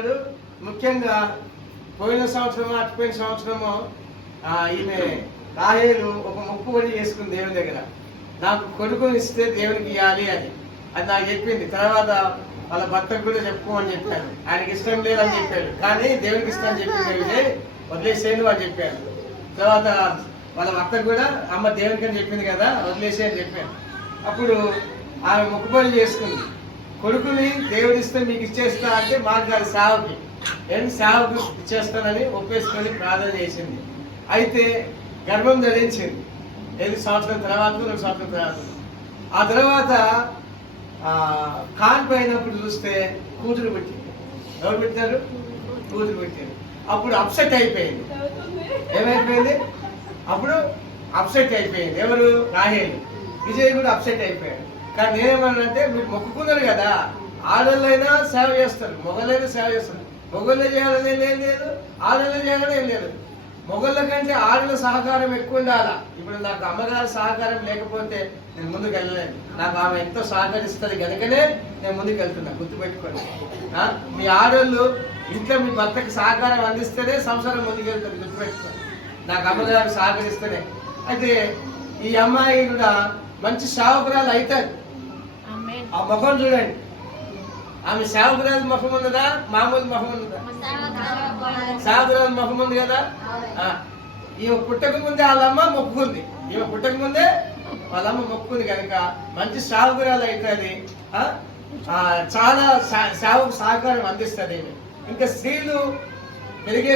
చేశాడు. ముఖ్యంగా పోయిన సంవత్సరము అటుపోయిన సంవత్సరము ఈమె రాహేలు ఒక మొక్కుబడి చేసుకుంది దేవుని దగ్గర, నాకు కొడుకుని ఇస్తే దేవునికి ఇవ్వాలి అని. అది నాకు చెప్పింది. తర్వాత వాళ్ళ భర్తకు కూడా చెప్పుకోమని చెప్పాను. ఆయనకి ఇష్టం లేదని చెప్పాడు, కానీ దేవునికి ఇష్టం అని చెప్పింది. వదిలేసేయండి అని చెప్పాను. తర్వాత వాళ్ళ భర్తకు కూడా అమ్మ దేవునికి అని చెప్పింది కదా, వదిలేసే అని చెప్పాను. అప్పుడు ఆమె మొక్కుబడి చేసుకుంది, కొడుకుని దేవుడు ఇస్తే మీకు ఇచ్చేస్తా అంటే మాకు కాదు సేవకి, నేను సేవకు ఇచ్చేస్తానని ఒప్పేసుకొని ప్రార్థన చేసింది. అయితే గర్భం ధరించింది. 5 సంవత్సరం తర్వాత 2 సంవత్సరం తర్వాత. ఆ తర్వాత కాన్పు అయినప్పుడు చూస్తే కూతురు పెట్టింది. ఎవరు పెట్టారు? కూతురు పెట్టారు. అప్పుడు అప్సెట్ అయిపోయింది. ఏమైపోయింది? అప్పుడు అప్సెట్ అయిపోయింది. ఎవరు? రాహేలు. విజయ్ కూడా అప్సెట్ అయిపోయాడు. కానీ నేనేమన్నానంటే, మీరు మొక్కుకున్నారు కదా, ఆడళ్ళైనా సేవ చేస్తారు, మొగలైనా సేవ చేస్తారు. మొగళ్ళే చేయాలని ఏం లేదు, ఆడళ్ళే చేయాలని ఏం లేదు. మొగళ్ళ కంటే ఆడల సహకారం ఎక్కువ ఉండాలా. ఇప్పుడు నాకు అమ్మగారి సహకారం లేకపోతే నేను ముందుకు వెళ్ళలేను. నాకు ఆమె ఎంతో సహకరిస్తుంది కనుకనే నేను ముందుకు వెళ్తున్నా. గుర్తుపెట్టుకోండి. మీ ఆడళ్ళు ఇంట్లో మీ భర్తకి సహకారం అందిస్తేనే సంసారం ముందుకు వెళ్తుంది. గుర్తుపెట్టుకోండి. నాకు అమ్మగారు సహకరిస్తేనే. అయితే ఈ అమ్మాయి కూడా మంచి సేవకురాలు అవుతారు. ఆ ముఖం చూడండి, ఆమె సేవకురాలు ముఖం ఉన్నదా, మామూలు ముఖం ఉన్నదా? సేవకురాలు ముఖం ఉంది కదా. ఈమె పుట్టక ముందే వాళ్ళమ్మ మొక్కుకుంది. ఈమె పుట్టక ముందే వాళ్ళమ్మ మొక్కుకుంది కనుక మంచి సేవకురాలు అవుతుంది. చాలా సేవకు సహకారం అందిస్తుంది. ఇంకా స్త్రీలు పెరిగే